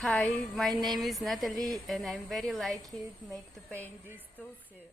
Hi, my name is Natalie and I'm very lucky make to paint this tulsi.